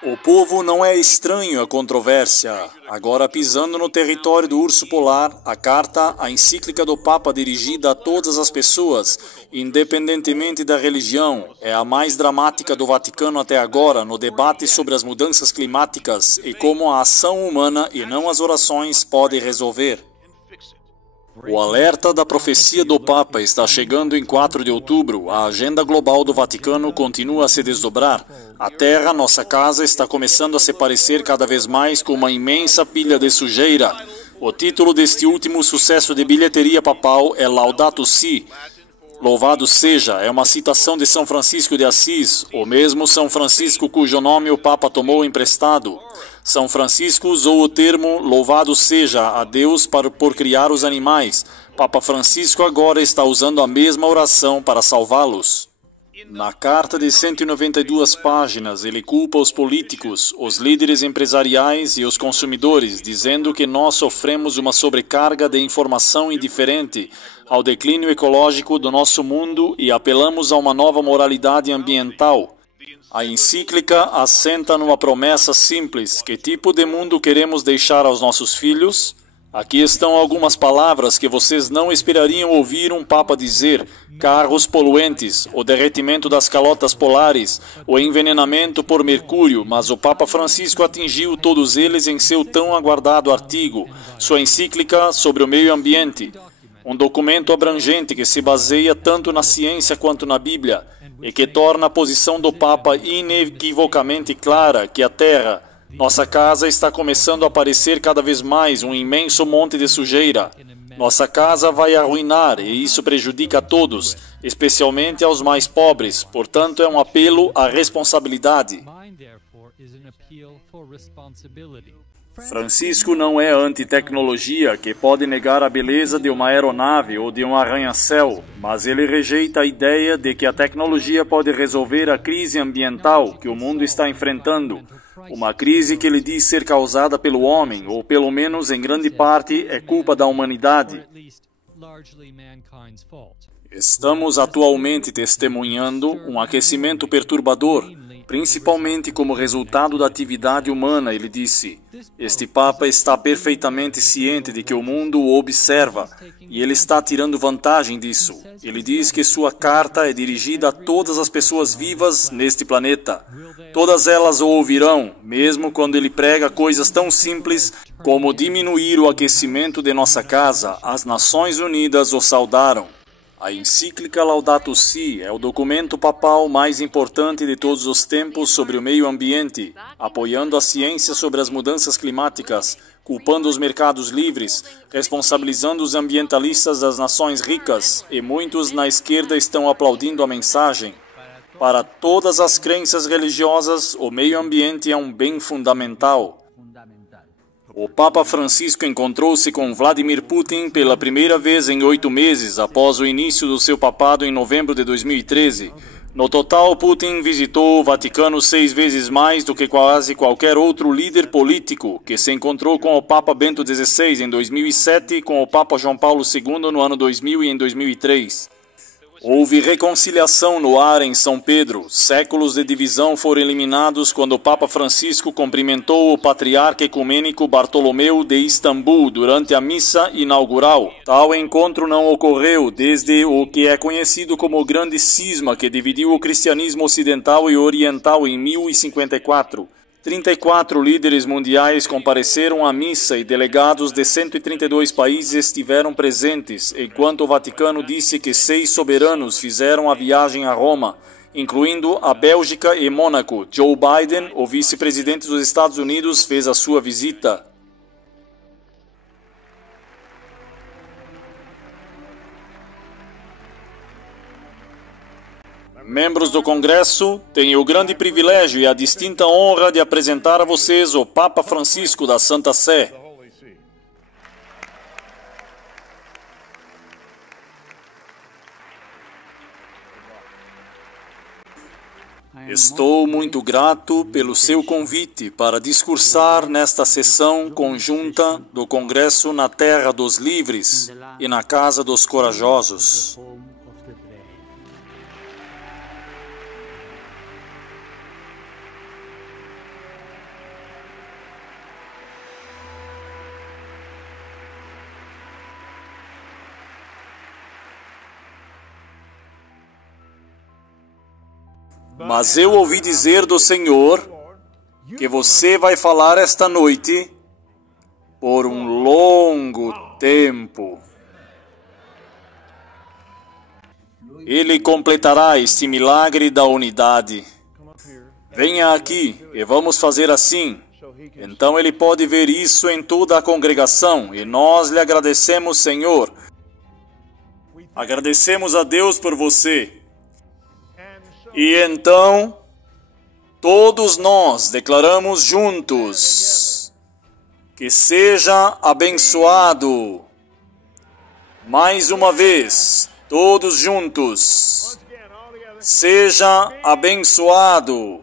O povo não é estranho à controvérsia. Agora, pisando no território do urso polar, a carta, a encíclica do Papa dirigida a todas as pessoas, independentemente da religião, é a mais dramática do Vaticano até agora no debate sobre as mudanças climáticas e como a ação humana e não as orações pode resolver. O alerta da profecia do Papa está chegando em 4 de outubro. A agenda global do Vaticano continua a se desdobrar. A Terra, nossa casa, está começando a se parecer cada vez mais com uma imensa pilha de sujeira. O título deste último sucesso de bilheteria papal é Laudato Si. Louvado seja, é uma citação de São Francisco de Assis, o mesmo São Francisco cujo nome o Papa tomou emprestado. São Francisco usou o termo louvado seja a Deus por criar os animais. Papa Francisco agora está usando a mesma oração para salvá-los. Na carta de 192 páginas, ele culpa os políticos, os líderes empresariais e os consumidores, dizendo que nós sofremos uma sobrecarga de informação indiferente ao declínio ecológico do nosso mundo e apelamos a uma nova moralidade ambiental. A encíclica assenta numa promessa simples: que tipo de mundo queremos deixar aos nossos filhos? Aqui estão algumas palavras que vocês não esperariam ouvir um Papa dizer: carros poluentes, o derretimento das calotas polares, o envenenamento por mercúrio, mas o Papa Francisco atingiu todos eles em seu tão aguardado artigo, sua encíclica sobre o meio ambiente. Um documento abrangente que se baseia tanto na ciência quanto na Bíblia e que torna a posição do Papa inequivocamente clara que a Terra, nossa casa, está começando a parecer cada vez mais um imenso monte de sujeira. Nossa casa vai arruinar e isso prejudica a todos, especialmente aos mais pobres. Portanto, é um apelo à responsabilidade. Francisco não é anti-tecnologia que pode negar a beleza de uma aeronave ou de um arranha-céu, mas ele rejeita a ideia de que a tecnologia pode resolver a crise ambiental que o mundo está enfrentando. Uma crise que ele diz ser causada pelo homem, ou pelo menos em grande parte é culpa da humanidade. Estamos atualmente testemunhando um aquecimento perturbador, principalmente como resultado da atividade humana, ele disse. Este Papa está perfeitamente ciente de que o mundo o observa e ele está tirando vantagem disso. Ele diz que sua carta é dirigida a todas as pessoas vivas neste planeta. Todas elas o ouvirão, mesmo quando ele prega coisas tão simples como diminuir o aquecimento de nossa casa. As Nações Unidas o saudaram. A encíclica Laudato Si é o documento papal mais importante de todos os tempos sobre o meio ambiente, apoiando a ciência sobre as mudanças climáticas, culpando os mercados livres, responsabilizando os ambientalistas das nações ricas, e muitos na esquerda estão aplaudindo a mensagem. Para todas as crenças religiosas, o meio ambiente é um bem fundamental. O Papa Francisco encontrou-se com Vladimir Putin pela primeira vez em 8 meses após o início do seu papado em novembro de 2013. No total, Putin visitou o Vaticano 6 vezes mais do que quase qualquer outro líder político, que se encontrou com o Papa Bento XVI em 2007 e com o Papa João Paulo II no ano 2000 e em 2003. Houve reconciliação no ar em São Pedro. Séculos de divisão foram eliminados quando o Papa Francisco cumprimentou o patriarca ecumênico Bartolomeu de Istambul durante a missa inaugural. Tal encontro não ocorreu desde o que é conhecido como o Grande Cisma, que dividiu o cristianismo ocidental e oriental em 1054. 34 líderes mundiais compareceram à missa e delegados de 132 países estiveram presentes, enquanto o Vaticano disse que 6 soberanos fizeram a viagem a Roma, incluindo a Bélgica e Mônaco. Joe Biden, o vice-presidente dos Estados Unidos, fez a sua visita. Membros do Congresso, tenho o grande privilégio e a distinta honra de apresentar a vocês o Papa Francisco da Santa Sé. Estou muito grato pelo seu convite para discursar nesta sessão conjunta do Congresso na Terra dos Livres e na Casa dos Corajosos. Mas eu ouvi dizer do Senhor que você vai falar esta noite por um longo tempo. Ele completará este milagre da unidade. Venha aqui e vamos fazer assim. Então ele pode ver isso em toda a congregação e nós lhe agradecemos, Senhor. Agradecemos a Deus por você. E então, todos nós declaramos juntos que seja abençoado. Mais uma vez, todos juntos. Seja abençoado.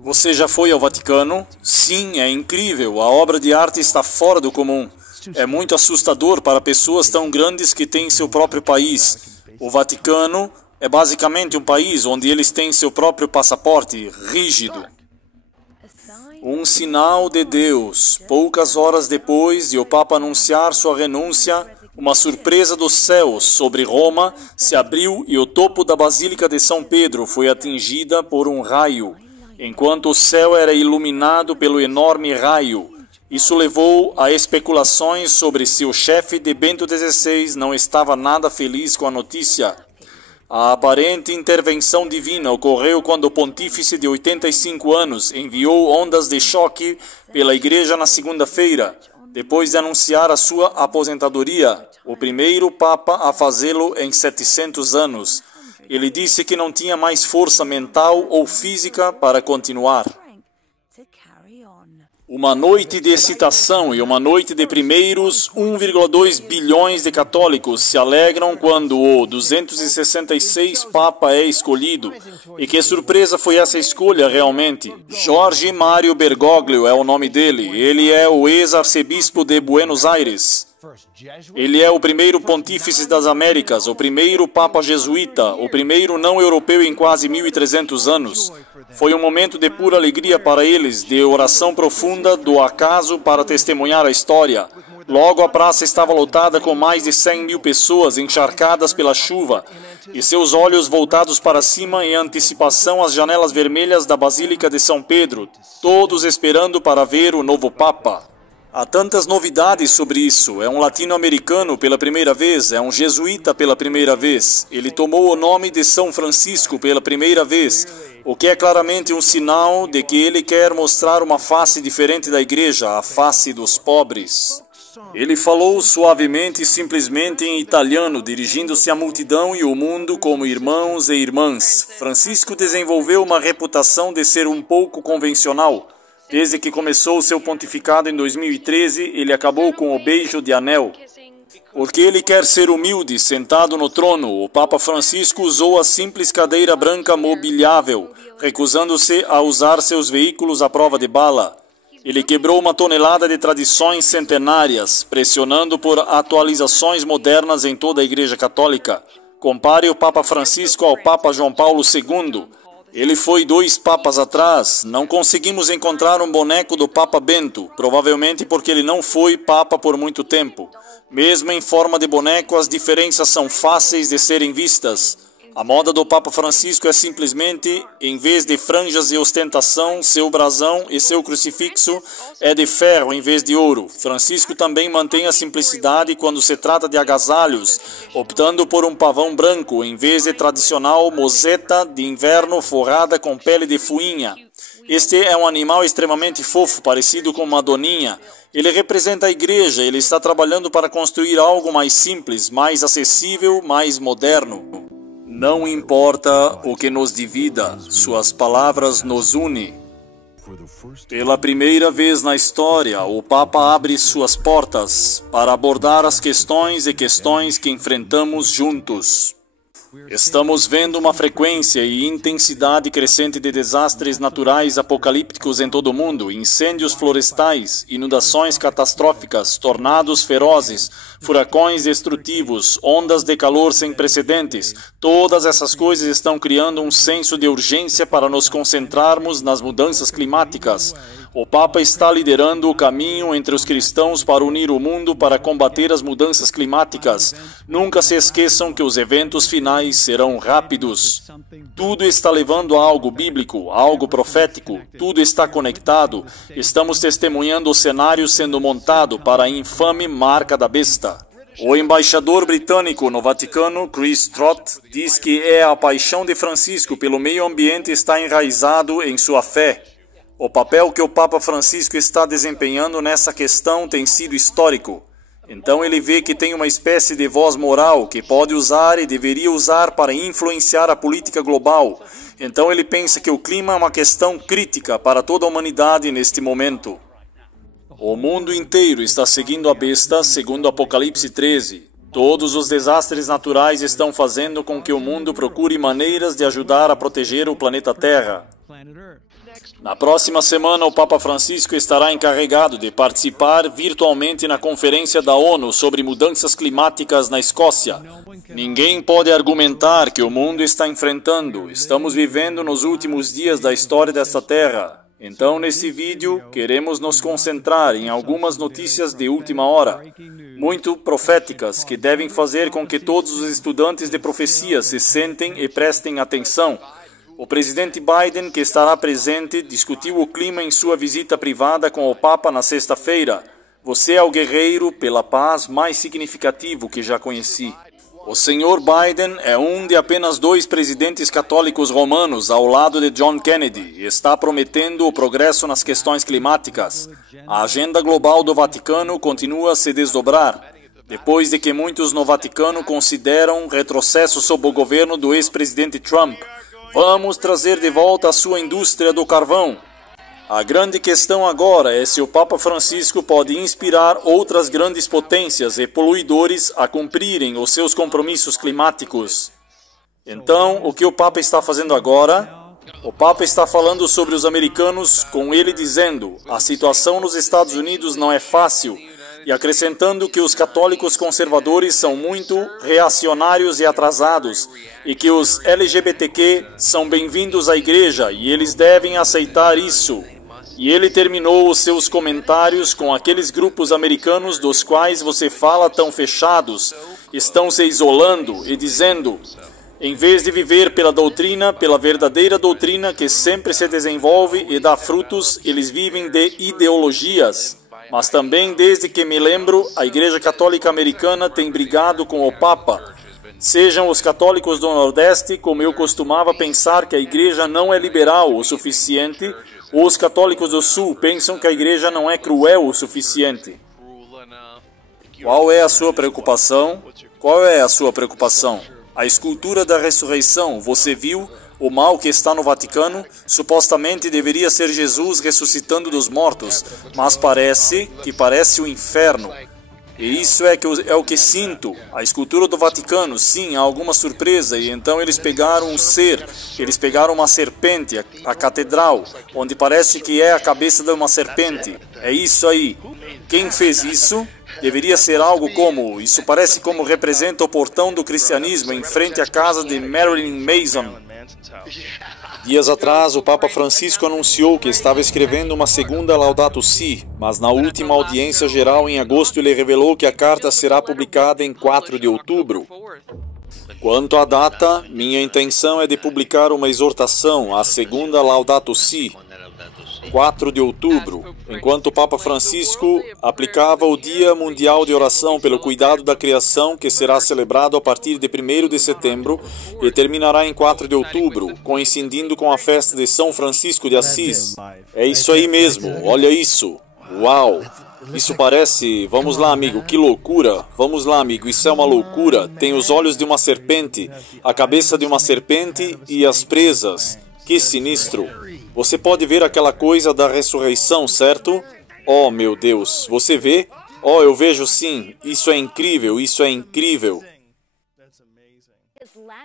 Você já foi ao Vaticano? Sim, é incrível. A obra de arte está fora do comum. É muito assustador para pessoas tão grandes que têm seu próprio país. O Vaticano é basicamente um país onde eles têm seu próprio passaporte rígido. Um sinal de Deus. Poucas horas depois de o Papa anunciar sua renúncia, uma surpresa dos céus sobre Roma se abriu e o topo da Basílica de São Pedro foi atingida por um raio, enquanto o céu era iluminado pelo enorme raio. Isso levou a especulações sobre se o chefe de Bento XVI não estava nada feliz com a notícia. A aparente intervenção divina ocorreu quando o pontífice de 85 anos enviou ondas de choque pela igreja na segunda-feira, depois de anunciar a sua aposentadoria, o primeiro papa a fazê-lo em 700 anos. Ele disse que não tinha mais força mental ou física para continuar. Uma noite de excitação e uma noite de primeiros 1,2 bilhões de católicos se alegram quando o 266 Papa é escolhido. E que surpresa foi essa escolha realmente? Jorge Mário Bergoglio é o nome dele. Ele é o ex-arcebispo de Buenos Aires. Ele é o primeiro pontífice das Américas, o primeiro Papa jesuíta, o primeiro não-europeu em quase 1.300 anos. Foi um momento de pura alegria para eles, de oração profunda do acaso para testemunhar a história. Logo a praça estava lotada com mais de 100 mil pessoas encharcadas pela chuva e seus olhos voltados para cima em antecipação às janelas vermelhas da Basílica de São Pedro, todos esperando para ver o novo Papa. Há tantas novidades sobre isso. É um latino-americano pela primeira vez, é um jesuíta pela primeira vez. Ele tomou o nome de São Francisco pela primeira vez, o que é claramente um sinal de que ele quer mostrar uma face diferente da igreja, a face dos pobres. Ele falou suavemente e simplesmente em italiano, dirigindo-se à multidão e ao mundo como irmãos e irmãs. Francisco desenvolveu uma reputação de ser um pouco convencional. Desde que começou seu pontificado em 2013, ele acabou com o beijo de anel. Porque ele quer ser humilde, sentado no trono, o Papa Francisco usou a simples cadeira branca mobiliável, recusando-se a usar seus veículos à prova de bala. Ele quebrou 1 tonelada de tradições centenárias, pressionando por atualizações modernas em toda a Igreja Católica. Compare o Papa Francisco ao Papa João Paulo II. Ele foi 2 papas atrás. Não conseguimos encontrar um boneco do Papa Bento, provavelmente porque ele não foi papa por muito tempo. Mesmo em forma de boneco, as diferenças são fáceis de serem vistas. A moda do Papa Francisco é simplesmente, em vez de franjas e ostentação, seu brasão e seu crucifixo é de ferro em vez de ouro. Francisco também mantém a simplicidade quando se trata de agasalhos, optando por um pavão branco em vez de tradicional mozeta de inverno forrada com pele de fuinha. Este é um animal extremamente fofo, parecido com uma doninha. Ele representa a igreja, ele está trabalhando para construir algo mais simples, mais acessível, mais moderno. Não importa o que nos divida, suas palavras nos unem. Pela primeira vez na história, o Papa abre suas portas para abordar as questões e questões que enfrentamos juntos. Estamos vendo uma frequência e intensidade crescente de desastres naturais apocalípticos em todo o mundo, incêndios florestais, inundações catastróficas, tornados ferozes, furacões destrutivos, ondas de calor sem precedentes. Todas essas coisas estão criando um senso de urgência para nos concentrarmos nas mudanças climáticas. O Papa está liderando o caminho entre os cristãos para unir o mundo para combater as mudanças climáticas. Nunca se esqueçam que os eventos finais serão rápidos. Tudo está levando a algo bíblico, a algo profético. Tudo está conectado. Estamos testemunhando o cenário sendo montado para a infame marca da besta. O embaixador britânico no Vaticano, Chris Trott, diz que a paixão de Francisco pelo meio ambiente está enraizado em sua fé. O papel que o Papa Francisco está desempenhando nessa questão tem sido histórico. Então ele vê que tem uma espécie de voz moral que pode usar e deveria usar para influenciar a política global. Então ele pensa que o clima é uma questão crítica para toda a humanidade neste momento. O mundo inteiro está seguindo a besta, segundo Apocalipse 13. Todos os desastres naturais estão fazendo com que o mundo procure maneiras de ajudar a proteger o planeta Terra. Na próxima semana, o Papa Francisco estará encarregado de participar virtualmente na Conferência da ONU sobre Mudanças Climáticas na Escócia. Ninguém pode argumentar que o mundo está enfrentando. Estamos vivendo nos últimos dias da história desta Terra. Então, nesse vídeo, queremos nos concentrar em algumas notícias de última hora, muito proféticas, que devem fazer com que todos os estudantes de profecia se sentem e prestem atenção. O presidente Biden, que estará presente, discutiu o clima em sua visita privada com o Papa na sexta-feira. Você é o guerreiro pela paz mais significativo que já conheci. O senhor Biden é um de apenas 2 presidentes católicos romanos ao lado de John Kennedy e está prometendo o progresso nas questões climáticas. A agenda global do Vaticano continua a se desdobrar, depois de que muitos no Vaticano consideram retrocesso sob o governo do ex-presidente Trump. Vamos trazer de volta a sua indústria do carvão. A grande questão agora é se o Papa Francisco pode inspirar outras grandes potências e poluidores a cumprirem os seus compromissos climáticos. Então, o que o Papa está fazendo agora? O Papa está falando sobre os americanos, com ele dizendo: a situação nos Estados Unidos não é fácil, e acrescentando que os católicos conservadores são muito reacionários e atrasados, e que os LGBTQ são bem-vindos à igreja e eles devem aceitar isso. E ele terminou os seus comentários com aqueles grupos americanos dos quais você fala tão fechados, estão se isolando e dizendo: em vez de viver pela doutrina, pela verdadeira doutrina que sempre se desenvolve e dá frutos, eles vivem de ideologias. Mas também, desde que me lembro, a Igreja Católica Americana tem brigado com o Papa. Sejam os católicos do Nordeste, como eu costumava pensar que a Igreja não é liberal o suficiente, ou os católicos do Sul pensam que a Igreja não é cruel o suficiente. Qual é a sua preocupação? Qual é a sua preocupação? A escultura da ressurreição, você viu? O mal que está no Vaticano supostamente deveria ser Jesus ressuscitando dos mortos, mas parece o inferno. E isso é o que sinto. A escultura do Vaticano, sim, há alguma surpresa, e então eles pegaram um ser, eles pegaram uma serpente, a catedral, onde parece que é a cabeça de uma serpente. É isso aí. Quem fez isso? Deveria ser algo como, isso parece como representa o portão do cristianismo em frente à casa de Marilyn Manson. Dias atrás, o Papa Francisco anunciou que estava escrevendo uma segunda Laudato Si, mas na última audiência geral em agosto ele revelou que a carta será publicada em 4 de outubro. Quanto à data, minha intenção é de publicar uma exortação, a segunda Laudato Si, 4 de outubro, enquanto o Papa Francisco aplicava o Dia Mundial de Oração pelo Cuidado da Criação, que será celebrado a partir de 1º de setembro e terminará em 4 de outubro, coincidindo com a festa de São Francisco de Assis. É isso aí mesmo, olha isso. Uau! Isso parece... Vamos lá, amigo, que loucura! Vamos lá, amigo, isso é uma loucura. Tem os olhos de uma serpente, a cabeça de uma serpente e as presas. Que sinistro! Você pode ver aquela coisa da ressurreição, certo? Oh, meu Deus, você vê? Oh, eu vejo sim. Isso é incrível, isso é incrível.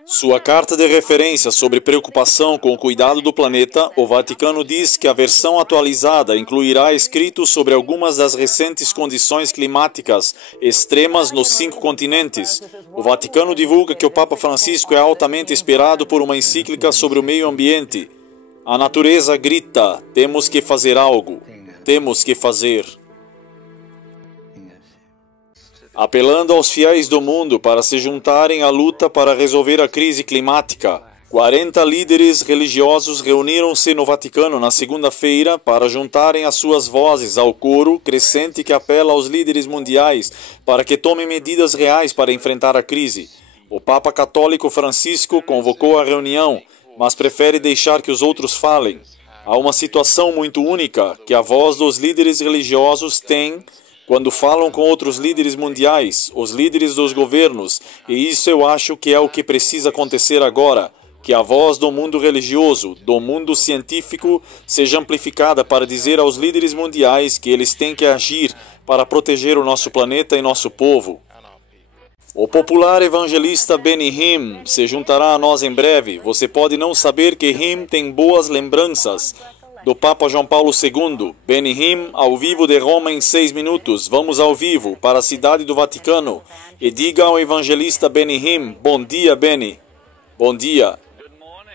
Sua carta de referência sobre preocupação com o cuidado do planeta, o Vaticano diz que a versão atualizada incluirá escritos sobre algumas das recentes condições climáticas extremas nos 5 continentes. O Vaticano divulga que o Papa Francisco é altamente esperado por uma encíclica sobre o meio ambiente. A natureza grita, temos que fazer algo, temos que fazer. Apelando aos fiéis do mundo para se juntarem à luta para resolver a crise climática, 40 líderes religiosos reuniram-se no Vaticano na segunda-feira para juntarem as suas vozes ao coro crescente que apela aos líderes mundiais para que tomem medidas reais para enfrentar a crise. O Papa Católico Francisco convocou a reunião, mas prefere deixar que os outros falem. Há uma situação muito única que a voz dos líderes religiosos tem quando falam com outros líderes mundiais, os líderes dos governos, e isso eu acho que é o que precisa acontecer agora, que a voz do mundo religioso, do mundo científico, seja amplificada para dizer aos líderes mundiais que eles têm que agir para proteger o nosso planeta e nosso povo. O popular evangelista Benny Hinn se juntará a nós em breve. Você pode não saber que Hinn tem boas lembranças do Papa João Paulo II. Benny Hinn, ao vivo de Roma em 6 minutos. Vamos ao vivo para a cidade do Vaticano. E diga ao evangelista Benny Hinn, bom dia, Benny. Bom dia.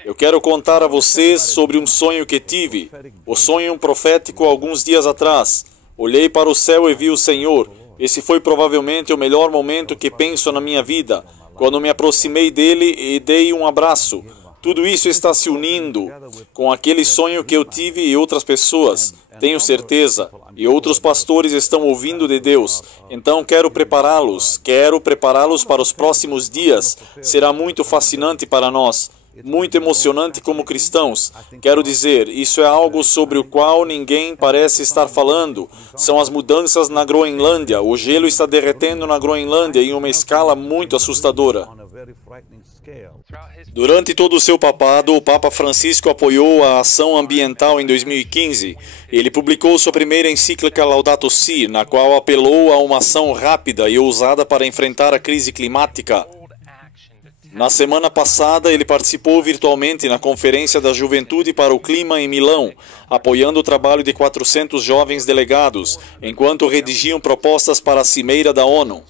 Eu quero contar a vocês sobre um sonho que tive. O sonho profético alguns dias atrás. Olhei para o céu e vi o Senhor. Esse foi provavelmente o melhor momento que penso na minha vida, quando me aproximei dele e dei um abraço. Tudo isso está se unindo com aquele sonho que eu tive e outras pessoas, tenho certeza, e outros pastores estão ouvindo de Deus. Então quero prepará-los para os próximos dias. Será muito fascinante para nós. Muito emocionante como cristãos. Quero dizer, isso é algo sobre o qual ninguém parece estar falando. São as mudanças na Groenlândia. O gelo está derretendo na Groenlândia em uma escala muito assustadora. Durante todo o seu papado, o Papa Francisco apoiou a ação ambiental em 2015. Ele publicou sua primeira encíclica Laudato Si, na qual apelou a uma ação rápida e ousada para enfrentar a crise climática. Na semana passada, ele participou virtualmente na Conferência da Juventude para o Clima em Milão, apoiando o trabalho de 400 jovens delegados, enquanto redigiam propostas para a Cimeira da ONU.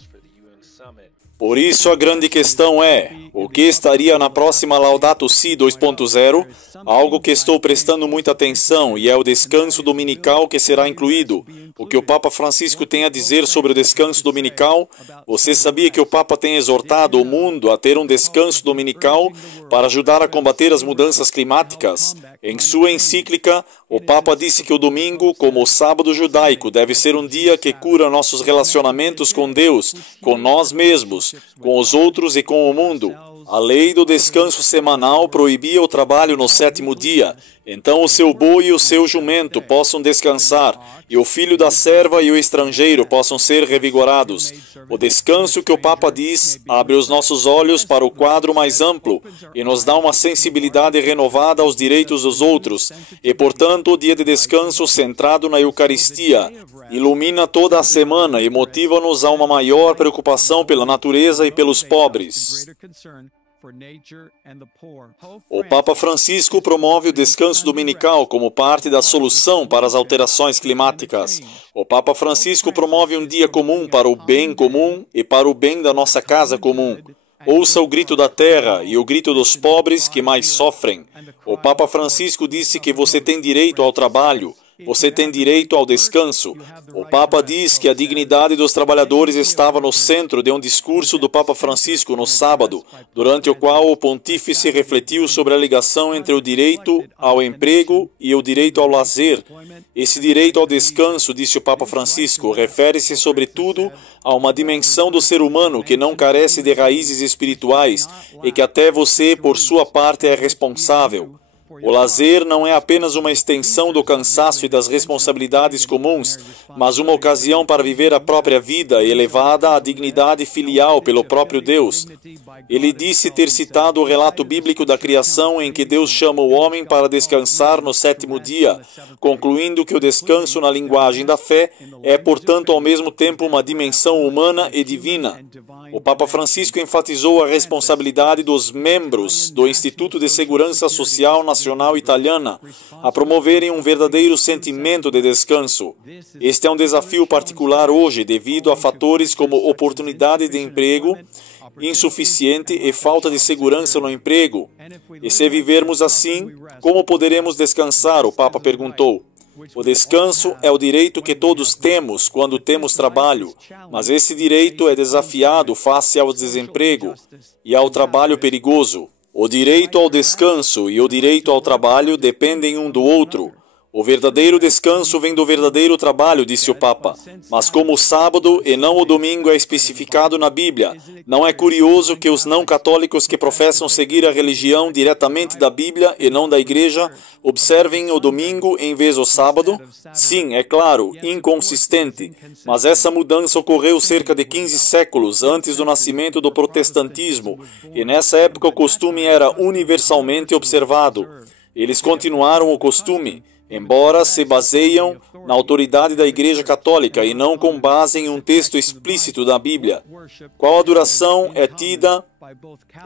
Por isso, a grande questão é, o que estaria na próxima Laudato Si 2.0? Algo que estou prestando muita atenção, e é o descanso dominical que será incluído. O que o Papa Francisco tem a dizer sobre o descanso dominical? Você sabia que o Papa tem exortado o mundo a ter um descanso dominical para ajudar a combater as mudanças climáticas? Em sua encíclica, o Papa disse que o domingo, como o sábado judaico, deve ser um dia que cura nossos relacionamentos com Deus, com nós mesmos, com os outros e com o mundo. A lei do descanso semanal proibia o trabalho no 7º dia. Então o seu boi e o seu jumento possam descansar, e o filho da serva e o estrangeiro possam ser revigorados. O descanso que o Papa diz abre os nossos olhos para o quadro mais amplo e nos dá uma sensibilidade renovada aos direitos dos outros, e portanto o dia de descanso centrado na Eucaristia ilumina toda a semana e motiva-nos a uma maior preocupação pela natureza e pelos pobres. O Papa Francisco promove o descanso dominical como parte da solução para as alterações climáticas. O Papa Francisco promove um dia comum para o bem comum e para o bem da nossa casa comum. Ouça o grito da terra e o grito dos pobres que mais sofrem. O Papa Francisco disse que você tem direito ao trabalho. Você tem direito ao descanso. O Papa diz que a dignidade dos trabalhadores estava no centro de um discurso do Papa Francisco no sábado, durante o qual o pontífice refletiu sobre a ligação entre o direito ao emprego e o direito ao lazer. Esse direito ao descanso, disse o Papa Francisco, refere-se sobretudo a uma dimensão do ser humano que não carece de raízes espirituais e que até você, por sua parte, é responsável. O lazer não é apenas uma extensão do cansaço e das responsabilidades comuns, mas uma ocasião para viver a própria vida, elevada à dignidade filial pelo próprio Deus. Ele disse ter citado o relato bíblico da criação em que Deus chama o homem para descansar no 7º dia, concluindo que o descanso na linguagem da fé é, portanto, ao mesmo tempo uma dimensão humana e divina. O Papa Francisco enfatizou a responsabilidade dos membros do Instituto de Segurança Social Nacional Italiana a promoverem um verdadeiro sentimento de descanso. Este é um desafio particular hoje devido a fatores como oportunidade de emprego insuficiente e falta de segurança no emprego. E se vivermos assim, como poderemos descansar? O Papa perguntou. O descanso é o direito que todos temos quando temos trabalho, mas esse direito é desafiado face ao desemprego e ao trabalho perigoso. O direito ao descanso e o direito ao trabalho dependem um do outro. O verdadeiro descanso vem do verdadeiro trabalho, disse o Papa. Mas como o sábado e não o domingo é especificado na Bíblia, não é curioso que os não-católicos que professam seguir a religião diretamente da Bíblia e não da Igreja observem o domingo em vez do sábado? Sim, é claro, inconsistente. Mas essa mudança ocorreu cerca de 15 séculos antes do nascimento do protestantismo, e nessa época o costume era universalmente observado. Eles continuaram o costume, embora se baseiam na autoridade da Igreja Católica e não com base em um texto explícito da Bíblia. Qual adoração é tida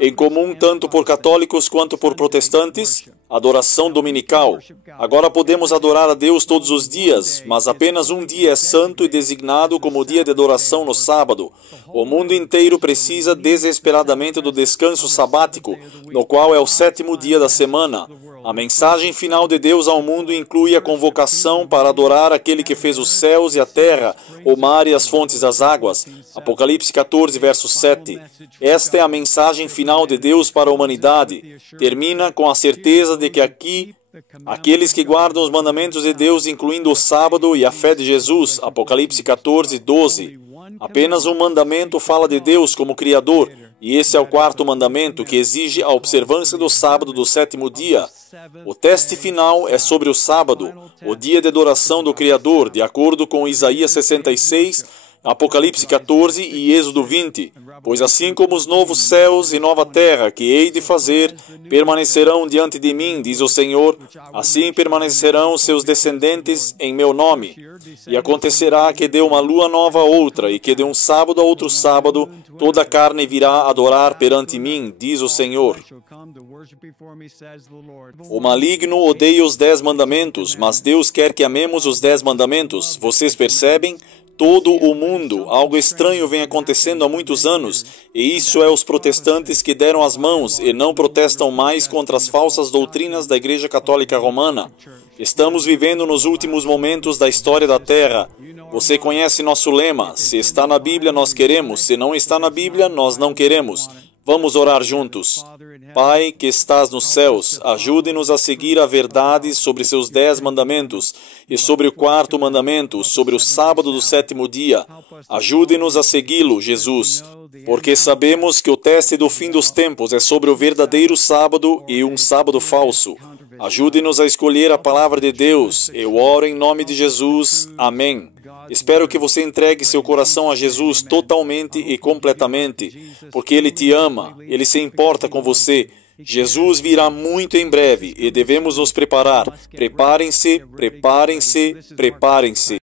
em comum tanto por católicos quanto por protestantes? Adoração dominical. Agora podemos adorar a Deus todos os dias, mas apenas um dia é santo e designado como dia de adoração no sábado. O mundo inteiro precisa desesperadamente do descanso sabático, no qual é o 7º dia da semana. A mensagem final de Deus ao mundo inclui a convocação para adorar aquele que fez os céus e a terra, o mar e as fontes das águas. Apocalipse 14, verso 7. Esta é a mensagem final de Deus para a humanidade. Termina com a certeza de que aqueles que guardam os mandamentos de Deus, incluindo o sábado e a fé de Jesus. Apocalipse 14, 12. Apenas um mandamento fala de Deus como Criador, e esse é o 4º mandamento, que exige a observância do sábado do 7º dia. O teste final é sobre o sábado, o dia de adoração do Criador, de acordo com Isaías 66, Apocalipse 14 e Êxodo 20. Pois assim como os novos céus e nova terra que hei de fazer permanecerão diante de mim, diz o Senhor, assim permanecerão seus descendentes em meu nome. E acontecerá que de uma lua nova a outra, e que de um sábado a outro sábado, toda a carne virá adorar perante mim, diz o Senhor. O maligno odeia os 10 mandamentos, mas Deus quer que amemos os 10 mandamentos. Vocês percebem? Todo o mundo, algo estranho vem acontecendo há muitos anos, e isso é os protestantes que deram as mãos e não protestam mais contra as falsas doutrinas da Igreja Católica Romana. Estamos vivendo nos últimos momentos da história da Terra. Você conhece nosso lema: se está na Bíblia, nós queremos; se não está na Bíblia, nós não queremos. Vamos orar juntos. Pai que estás nos céus, ajude-nos a seguir a verdade sobre seus 10 mandamentos e sobre o 4º mandamento, sobre o sábado do 7º dia. Ajude-nos a segui-lo, Jesus, porque sabemos que o teste do fim dos tempos é sobre o verdadeiro sábado e um sábado falso. Ajude-nos a escolher a palavra de Deus. Eu oro em nome de Jesus. Amém. Espero que você entregue seu coração a Jesus totalmente e completamente, porque Ele te ama, Ele se importa com você. Jesus virá muito em breve e devemos nos preparar. Preparem-se, preparem-se, preparem-se.